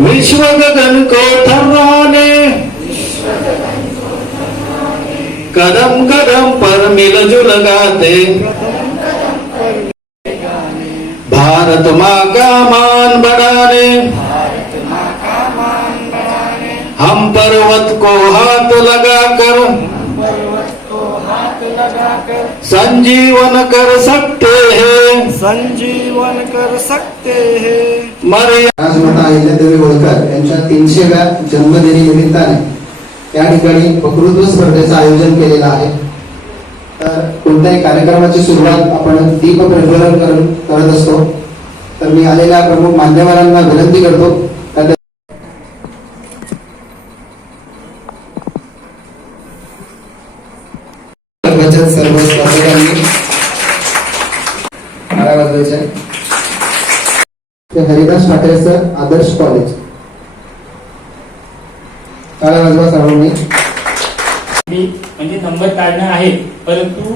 विश्व गगन को थर्राने कदम कदम पर मिलजुल गाते। भारत माँ का मान बढ़ाने। हम पर्वत को हाथ लगाकर संजीवन कर सकते संजीवन कर सकते हैं. मर्यादा राजमाता अहिल्यादेवी होळकर यांच्या तीनशेव्या जन्मदिनी निमित्ताने या ठिकाणी वक्तृत्व स्पर्धेचं आयोजन केलेलं आहे. तर कोणत्याही कार्यक्रमाची सुरुवात आपण दीप प्रज्वलन करून करत असतो. तर मी आलेल्या प्रमुख मान्यवरांना विनंती करतो का ते- सर्वजण सर्व स्पर्धकांनी टाळ्या वाजवायच्या. ते हरिदास ठाकरे सर आदर्श कॉलेज टाळ्या वाजवा सर्वांनी मी. म्हणजे नंबर काढणं आहे परंतु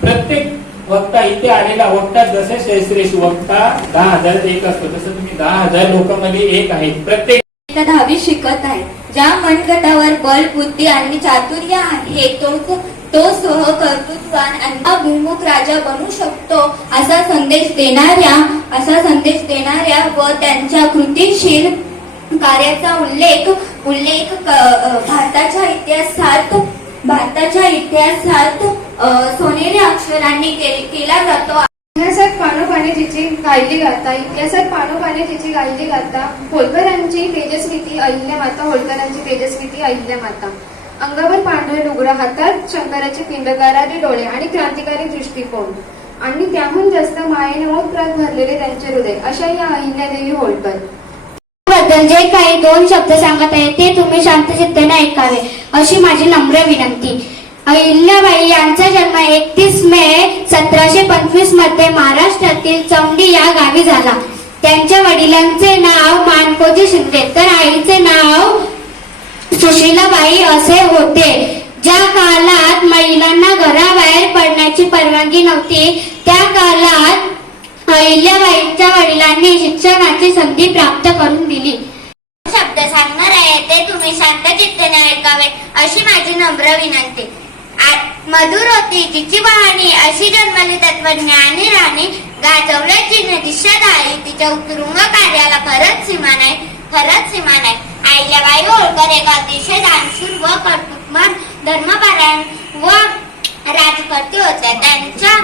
प्रत्येक वक्ता इथे आलेला वक्ता जसे श्रेष्ठ वक्ता दहा हजार एक असतो तसं तुम्ही दहा हजार लोकांमध्ये एक आहे. प्रत्येक दहावी शिकत आहे. ज्या मनगटावर बल बुद्धी आणि चातुर्य आहे तो तो सह कर्तृत्वान अभिमुख राजा बनू शकतो असा संदेश देणाऱ्या असा संदेश देणाऱ्या व त्यांच्या कृतीशील कार्याचा उल्लेख उल्लेख भारताच्या इतिहासात भारताच्या इतिहासात सोनेरी अक्षरांनी के- केला जातो. इतिहासात पानोपाने तिची गायली गाता इतिहासात पानोपाने तिची गायली गाता होळकरांची तेजस्विती अहिल्या माता होळकरांची तेजस्विती अहिल्या माता अंगावर पांढरे लुगडं हातात शंकराचे पिंडकारारी डोळे आणि क्रांतिकारी दृष्टिकोन. आणि त्याहून जास्त मायेने ओतप्रात भरलेले त्यांचे हृदय अशा या अहिल्यादेवी होळकर. बद्दल जे काही दोन शब्द सांगत आहे ते तुम्ही शांतचित्तेने ऐकावे अशी माझी नम्र विनंती. अहिल्याबाई यांचा जन्म एकतीस मे सतराशे पंचवीसमध्ये महाराष्ट्रातील चौंडी या गावी झाला. त्यांच्या वडिलांचे नाव मानकोजी शिंदे तर आईचे नाव सुशीलाबाई असे होते. ज्या काळात महिलांना घराबाहेर पडण्याची परवानगी नव्हती त्या काळात अहिल्याबाईंच्या वडिलांनी शिक्षणाची संधी प्राप्त करून दिली. शब्द सांगणार आहे ते तुम्ही शांत चित्तेने ऐकावे अशी माझी नम्र विनंती. मधुर होती जिची वाहणी अशी जन्मली तत्वज्ञानी राणी गाजवल्याची दिशा दाळी तिच्या उत्तुंग कार्याला खरंच सीमा नाही खरंच सीमा नाही. अहिल्याबाई होळकर एक अतिशय दानशूर व कर्तुकमान धर्मपरायण व राजकर्ते होते. त्यांच्या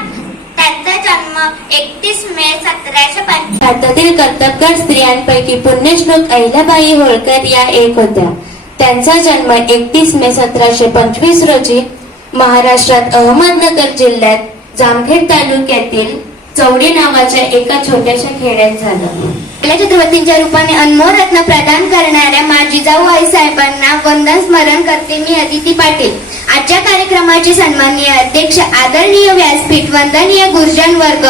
त्यांचा जन्म एकतीस मे सतराशे पंच भारतातील कर्तबगार स्त्रियांपैकी पुण्यश्लोक अहिल्याबाई होळकर या एक होत्या. त्यांचा जन्म एकतीस मे सतराशे पंचवीस रोजी महाराष्ट्रात अहमदनगर जिल्ह्यात जामखेड तालुक्यातील चौडी नावाच्या एका छोट्याशा खेड्यात झाला. आपल्या छत्रपतींच्या रूपाने अनमोल रत्न प्रदान करणाऱ्या माझी जाऊ आई साहेबांना वंदन स्मरण करते मी अदिती पाटील. आजच्या कार्यक्रमाचे सन्माननीय अध्यक्ष आदरणीय व्यासपीठ वंदनीय गुरुजन वर्ग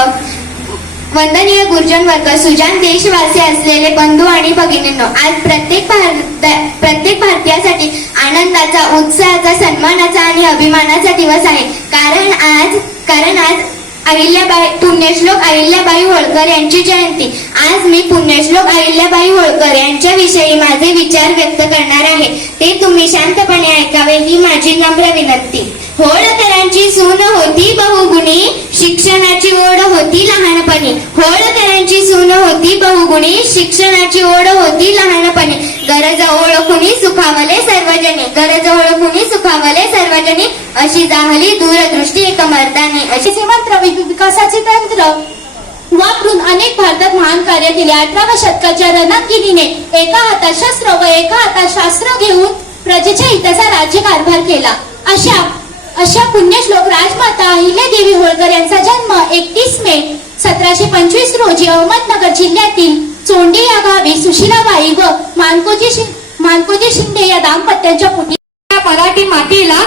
वंदनीय गुरुजन वर्ग सुजान देशवासी असलेले बंधू आणि भगिनींनो आज प्रत्येक भारत प्रत्येक भारतीयासाठी आनंदाचा उत्साहाचा सन्मानाचा आणि अभिमानाचा दिवस आहे. कारण आज कारण आज अहिल्याबाई पुण्यश्लोक अहिल्याबाई होळकर यांची जयंती. आज मी पुण्यश्लोक अहिल्याबाई होळकर यांच्याविषयी माझे विचार व्यक्त करणार आहे. ते तुम्ही शांतपणे ऐकावे ही माझी नम्र विनंती. होळकरांची सून होती बहुगुणी शिक्षणाची ओढ होती लहानपणी. होळकरांची सून होती बहुगुणी शिक्षणाची ओढ होती लहानपणी. गरज ओळखुनी सुखावले सर्वजणी गरज ओळखुनी सुखावले सर्वजणी. अशी जाहली दूरदृष्टी एक मर्दाने अशी श्रीमंत विकासाचे तंत्र. वापरून अनेक भारतात महान कार्य केले. अठराव्या शतकाच्या रणांगिनीने एका हातात शस्त्र व एका हातात शास्त्र घेऊन प्रजेच्या हिताचा राज्य कारभार केला. अशा अशा पुण्यश्लोक राजमाता अहिल्यादेवी होळकर यांचा जन्म एकतीस मे सतराशे पंचवीस रोजी अहमदनगर जिल्ह्यातील चोंडी या गावी सुशीलाबाई व मानकोजी शि- मानकोजी शिंदे या दाम्पत्याच्या पुटी या मराठी मातीला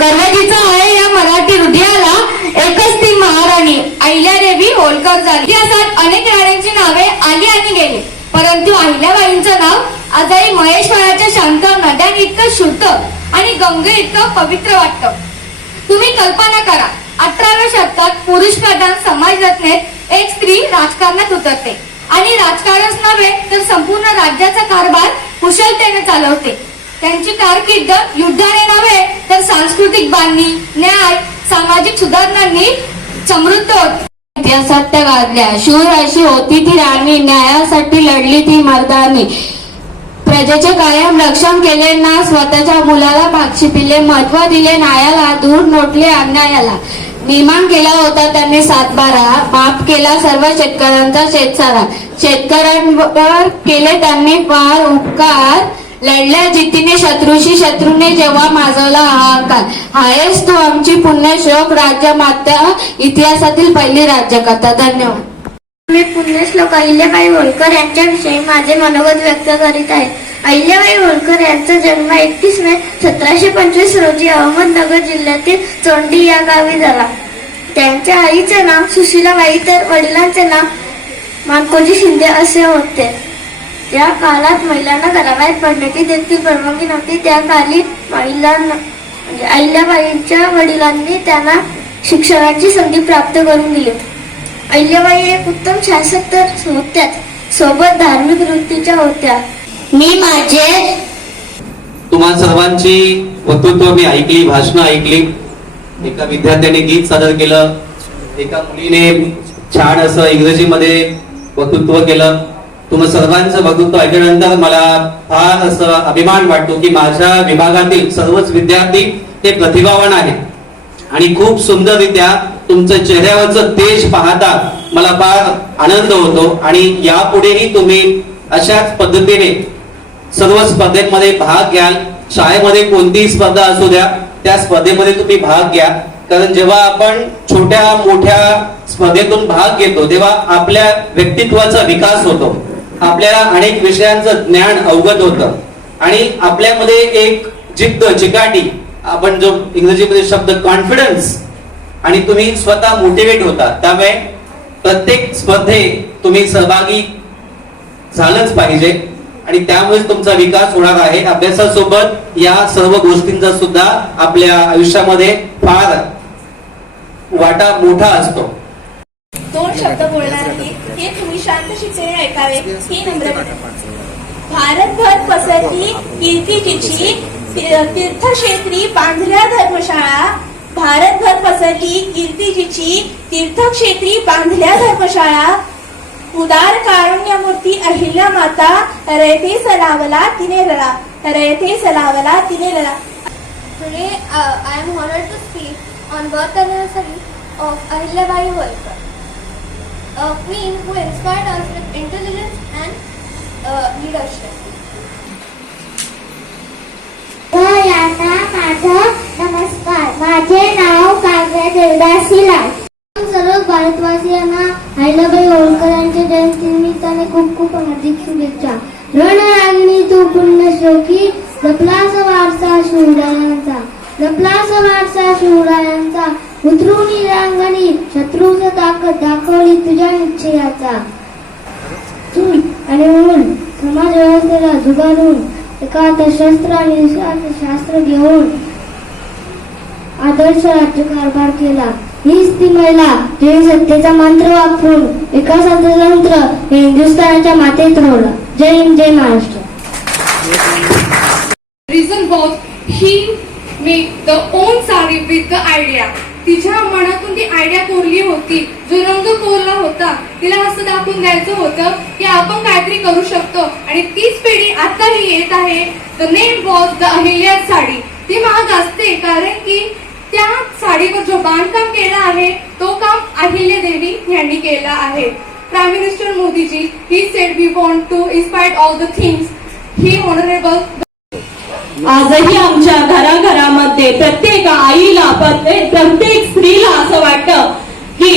गर्वजीचा आहे. या मराठी हृदयाला एकच ती महाराणी अहिल्यादेवी होळकर झाली. इतिहासात अनेक राण्यांची नावे आली आणि गेली. परंतु अहिल्याबाईंचं नाव आजही महेश्वराच्या शांत नद्यां इतकं शुद्ध आणि गंगे इतकं पवित्र वाटतं. तुम्ही कल्पना करा अठराव्या शतकात पुरुष प्रधान समाज रचनेत एक स्त्री राजकारणात उतरते. आणि राजकारणच नव्हे तर संपूर्ण राज्याचा कारभार कुशलतेने चालवते. त्यांची कारकीर्द युद्धाने नव्हे तर सांस्कृतिक बांधणी न्याय सामाजिक सुधारणांनी समृद्ध होती. इतिहासात त्या गाजल्या. शूर अशी होती ती राणी न्यायासाठी लढली ती मर्दानी. प्रजेचे कायम रक्षण केले ना स्वतःच्या मुलाला भाक्षी महत्त्व दिले न्यायाला दूर नोटले अन्यायाला. निर्माण केला होता त्यांनी सातबारा माफ केला सर्व शेतकऱ्यांचा शेतसारा. शेतकऱ्यांवर केले त्यांनी फार उपकार. लढल्या जितीने शत्रूशी शत्रूने जेव्हा माजवला हाकार हायस तो आमची पुण्यश्लोक राज्यमाता इतिहासातील पहिली राज्यकथा धन्यवाद. मी पुण्यश्लोक अहिल्याबाई होळकर यांच्याविषयी माझे मनोगत व्यक्त करीत आहे. अहिल्याबाई होळकर यांचा जन्म एकतीस मे सतराशे पंचवीस रोजी अहमदनगर जिल्ह्यातील चोंडी या गावी झाला. त्यांच्या आईचे नाव सुशीलाबाई तर वडिलांचे नाव मानकोजी शिंदे असे होते. त्या काळात महिलांना घराबाहेर पडण्याची देखील परवानगी नव्हती. त्या काली महिलांना म्हणजे अहिल्याबाईंच्या वडिलांनी त्यांना शिक्षणाची संधी प्राप्त करून दिली. अहिल्याबाई एक उत्तम शासक तर होत्याच. सोबत धार्मिक वृत्तीच्या होत्या. मी माझे तुम्हा सर्वांची वक्तृत्व मी ऐकली भाषणं ऐकली. एका विद्यार्थ्याने गीत सादर केलं. एका मुलीने छान असं इंग्रजीमध्ये वक्तृत्व केलं. तुम्हा सर्वांचं वक्तृत्व ऐकल्यानंतर मला फार असं अभिमान वाटतो की माझ्या विभागातील सर्वच विद्यार्थी हे प्रतिभावान आहेत. आणि खूप सुंदररित्या तुमचं चेहऱ्यावरचं तेज पाहता मला फार आनंद होतो. आणि यापुढेही तुम्ही अशाच पद्धतीने सर्व स्पर्धेमध्ये भाग घ्याल. शाळेमध्ये कोणतीही स्पर्धा असू द्या त्या स्पर्धेमध्ये तुम्ही भाग घ्या. कारण जेव्हा आपण छोट्या मोठ्या स्पर्धेतून भाग घेतो तेव्हा आपल्या व्यक्तित्वाचा विकास होतो. आपल्याला अनेक विषयांचं ज्ञान अवगत होतं. आणि आपल्यामध्ये एक जिद्द चिकाटी आपण जो इंग्रजीमध्ये शब्द कॉन्फिडन्स आणि तुम्ही स्वतः मोटिवेट होता. त्यामुळे प्रत्येक स्पर्धेत तुम्ही सहभागी झालंच पाहिजे. आणि त्यामुळेच तुमचा विकास होणार आहे. अभ्यासासोबत या सर्व गोष्टींचा सुद्धा आपल्या आयुष्यामध्ये फार वाटा मोठा असतो. दोन शब्द बोलणार आहे. हे तुम्ही शांत शिक्षण ऐकावे. ही नम्र भारतभर पसरली कीर्तीची तीर्थक्षेत्री बांधल्या धर्मशाळा. भारतभर पसरली कीर्तीची तीर्थक्षेत्री बांधल्या धर्मशाळा. उदार कारुण्यमूर्ती अहिल्या रेती सलावला तिने रडा. रेती सलावला तिने रडा. फ्रे I am honoured to speak on birth anniversary of Ahilyabai Holkar. A queen who inspired us with intelligence and leadership हो याचा माझा भारतवासियांना आईला बाई ओळखल्यांच्या जयंतीनिमित्ताने खूप खूप हार्दिक शुभेच्छा. रणरागिणी तू पुण्यश्लोकी जपलास वारसा शिवरायांचा जपलास वारसा शिवरायांचा उतरून रांगणी शत्रूच ताकद दाखवली तुझ्या निश्चयाचा. चूल आणि म्हणून समाज व्यवस्थेला जुगारून एका शस्त्र आणि शास्त्र घेऊन आदर्श राज्यकारभार केला. हीच ती महिला जे सत्तेचा मंत्र वापरून विकासाचं तंत्र हिंदुस्थानाच्या मातेत रोवला जय हिंद जय Maharashtra. Reason was he made the own sari with the idea. तिच्या मनातून ती आयडिया कोरली होती. जो रंग कोरला होता तिला असं दाखवून द्यायचं होतं की आपण काहीतरी करू शकतो. आणि तीच पिढी आताही येत आहे. The name was the Ahilya sari ती महाग असते कारण की त्या साडीवर जो बांधकाम केलं आहे तो काम अहिल्या देवी यांनी केला आहे. Prime minister Modiji he said we want to inspire all the things he honourable आजही आमच्या घराघरामध्ये प्रत्येक आईला प्रत्येक प्रत्येक स्त्रीला असं वाटतं की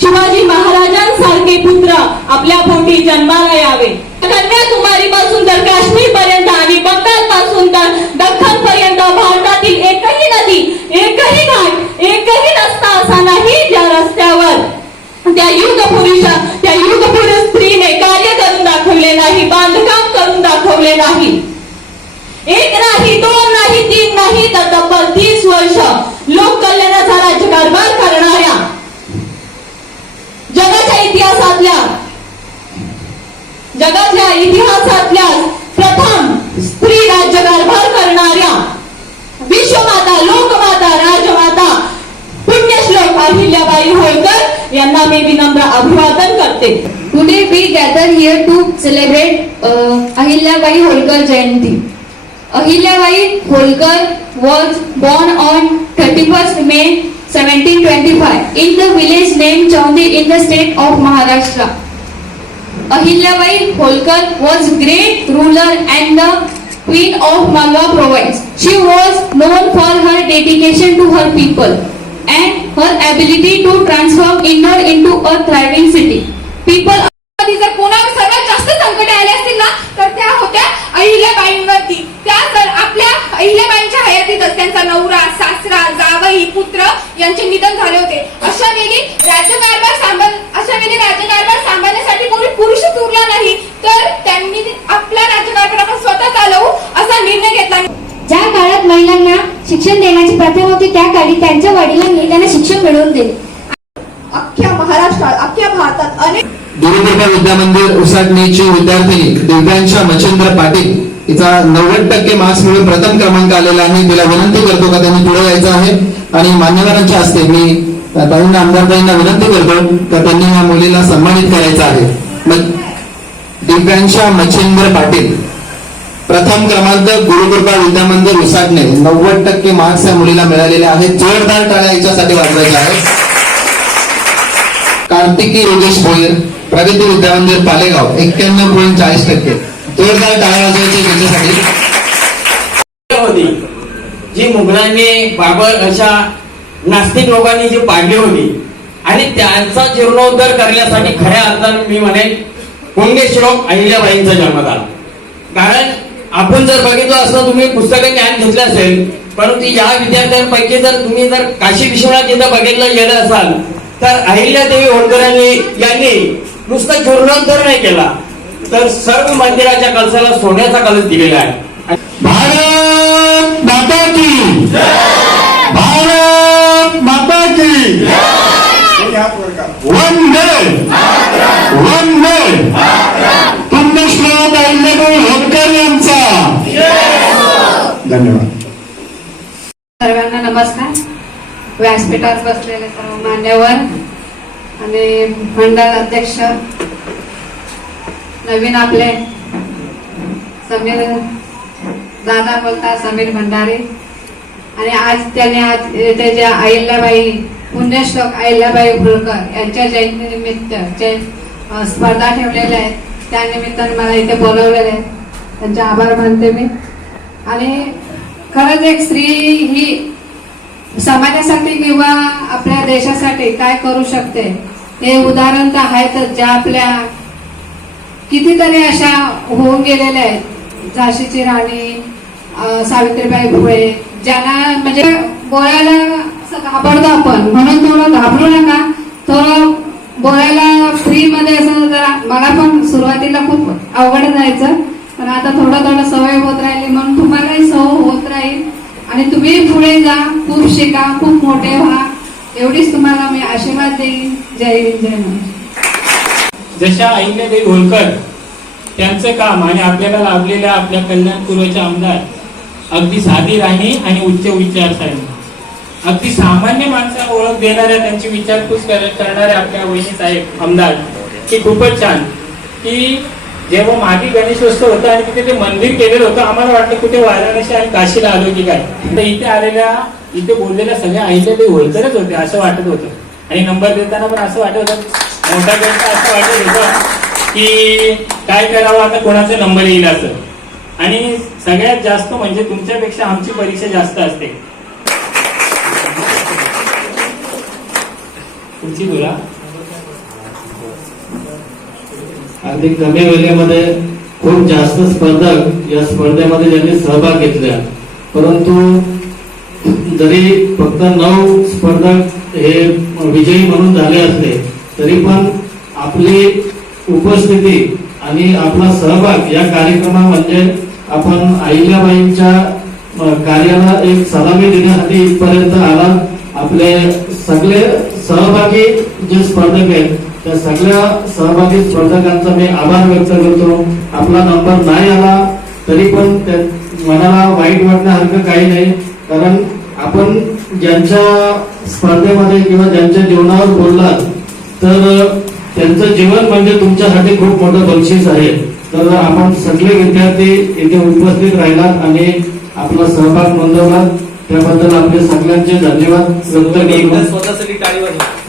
शिवाजी महाराजांसारखे पुत्र आपल्या पोटी जन्माला यावे. कन्याकुमारी पासून तर काश्मीर पर्यंत आणि बंगाल पासून तर दख्खन पर्यंत भारतातील एकही नदी एकही घाट एकही रस्ता असा नाही ज्या रस्त्यावर त्या युग पुरुषा त्या युग पुरुष स्त्रीने कार्य करून दाखवले नाही बांधकाम करून दाखवले नाही. एक नाही दोन नाही तीन नाही तर तब्बल तीस वर्ष लोक कल्याणाचा राज्यकारभार करणाऱ्या जगाच्या इतिहासातल्या जगातल्या इतिहासातल्या प्रथम स्त्री राज्यकारभार करणाऱ्या विश्वमाता लोकमाता राजमाता पुण्यश्लोक अहिल्याबाई होळकर यांना मी विनम्र अभिवादन करते Today we gather here to celebrate uh, Ahilyabai Holkar Jayanti. Ahilyabai Holkar was born on 31st May 1725 in the village named Chaundi in the state of Maharashtra. Ahilyabai Holkar was great ruler and the queen of Malwa province. She was known for her dedication to her people and her ability to transform Indore into a thriving city. People मिळवून देईल अख्ख्या महाराष्ट्रात अख्ख्या भारतात अनेक दूरदर्शन विद्या मंदिर उसाटणीची विद्यार्थिनी दिव्यांशा मच्छिंद्र पाटील. तिचा नव्वद टक्के मार्क्स मिळून प्रथम क्रमांक आलेला आहे. तिला विनंती करतो का त्यांनी पुढे यायचं आहे? आणि मान्यवरांच्या हस्ते मी ताईंना आमदारताईंना विनंती करतो का त्यांनी या मुलीला सन्मानित करायचं आहे? मग दिव्यांशा मच्छिंद्र पाटील. प्रथम क्रमांक गुरुकृपा विद्यामंदिर उसाटणे नव्वद टक्के मार्क्स या मुलीला मिळालेले आहेत. जोरदार टाळ्या याच्यासाठी वाजवायच्या आहेत. कार्तिकी योगेश भोईर प्रगती विद्यामंदिर पालेगाव एक्क्याण्णव पॉईंट चाळीस टक्के. जोरदार टाळ्या वाजवायचे त्याच्यासाठी होती. जी मुघलांनी बाबर अशा नास्तिक लोकांनी जी पाडली होती आणि त्यांचा जीर्णोद्धार करण्यासाठी खऱ्या अर्थाने मी म्हणेन पुण्यश्लोक अहिल्याबाईंचा जन्म झाला. कारण आपण जर बघितलं असतं तुम्ही पुस्तकं ज्ञान घेतलं असेल परंतु या विद्यार्थ्यांपैकी जर तुम्ही जर काशी विश्वनाथ जिथं बघितलं गेलं असाल तर अहिल्यादेवी होळकरांनी यांनी नुसतं जीर्णोद्धार नाही केला. तर सर्व मंदिराच्या कलसाला सोन्याचा कलश दिलेला आहे. भारत माता की भारत माता की वंदे! वंदे! यांचा. धन्यवाद. सर्वांना नमस्कार. व्यासपीठात बसलेले सर्व मान्यवर आणि मंडळ अध्यक्ष नवीन आपले समीर दादा बोलतात समीर भंडारे. आणि आज त्यांनी आज त्याच्या अहिल्याबाई पुण्यश्लोक अहिल्याबाई होळकर यांच्या जयंतीनिमित्त जे स्पर्धा ठेवलेल्या आहेत. त्या निमित्ताने मला इथे बोलवलेले आहे. त्यांचे आभार मानते मी. आणि खरंच एक स्त्री ही समाजासाठी किंवा आपल्या देशासाठी काय करू शकते? हे उदाहरण तर आहेतच ज्या आपल्या कितीतरी अशा होऊन गेलेल्या आहेत. झाशीची राणी सावित्रीबाई भुळे ज्यांना म्हणजे बोलायला असं घाबरतो आपण. म्हणून थोडं घाबरू नका. थोडं बोलायला फ्री मध्ये असं जरा मला पण सुरुवातीला खूप अवघड जायचं. पण आता थोडं थोडं सवय होत राहिली म्हणून तुम्हालाही सवय होत राहील. आणि तुम्ही पुढे जा खूप शिका खूप मोठे व्हा. एवढीच तुम्हाला मी आशीर्वाद देईन. जय हिंद जय महाराष्ट्र. जशा अहिल्यादेवी होळकर त्यांचं काम आणि आपल्याला लाभलेल्या आपल्या कल्याणपूर्वच्या आमदार अगदी साधी राणी आणि उच्च विचारसरणी अगदी सामान्य माणसाला ओळख देणाऱ्या त्यांची विचारपूस करणाऱ्या आपल्या वहिनी साहेब आमदार की खूपच छान. की जेव्हा मागे गणेशोत्सव होता आणि तिथे ते मंदिर केलेलं होतं आम्हाला वाटलं कुठे वाराणसी आणि काशीला आलो की काय. तर इथे आलेल्या इथे बोललेल्या सगळ्या अहिल्यादेवी होळकरच होते असं वाटत होतं. आणि नंबर देताना पण असं वाटत होतं मोठा गणता असं वाटत होतं की काय करावं आता कोणाचा नंबर येईल असं. आणि सगळ्यात जास्त म्हणजे तुमच्यापेक्षा आमची परीक्षा जास्त असते. पुढची बोला अगदी कमी वेळेमध्ये खूप जास्त स्पर्धक या स्पर्धेमध्ये ज्यांनी सहभाग घेतला. परंतु जरी फक्त नऊ स्पर्धक हे विजयी म्हणून झाले असले तरी पण आपली उपस्थिती आणि आपला सहभाग या कार्यक्रमामध्ये म्हणजे आपण अहिल्याबाईंच्या कार्याला एक सलामी देण्यासाठी इथपर्यंत आला. आपले सगळे सहभागी जे स्पर्धक आहेत त्या सगळ्या सहभागी स्पर्धकांचा मी आभार व्यक्त करतो. आपला नंबर नाही आला तरी पण त्या मनाला वाईट वाटण्यासारखं काही नाही. कारण आपण ज्यांच्या स्पर्धेमध्ये किंवा ज्यांच्या जीवनावर बोललात तर त्यांचं जीवन म्हणजे तुमच्यासाठी खूप मोठं बक्षीस आहे. तर आपण सगळे विद्यार्थी इथे उपस्थित राहिलात आणि आपला सहभाग नोंदवला त्याबद्दल आपले सगळ्यांचे धन्यवाद. स्वतःसाठी टाळी वाजवा.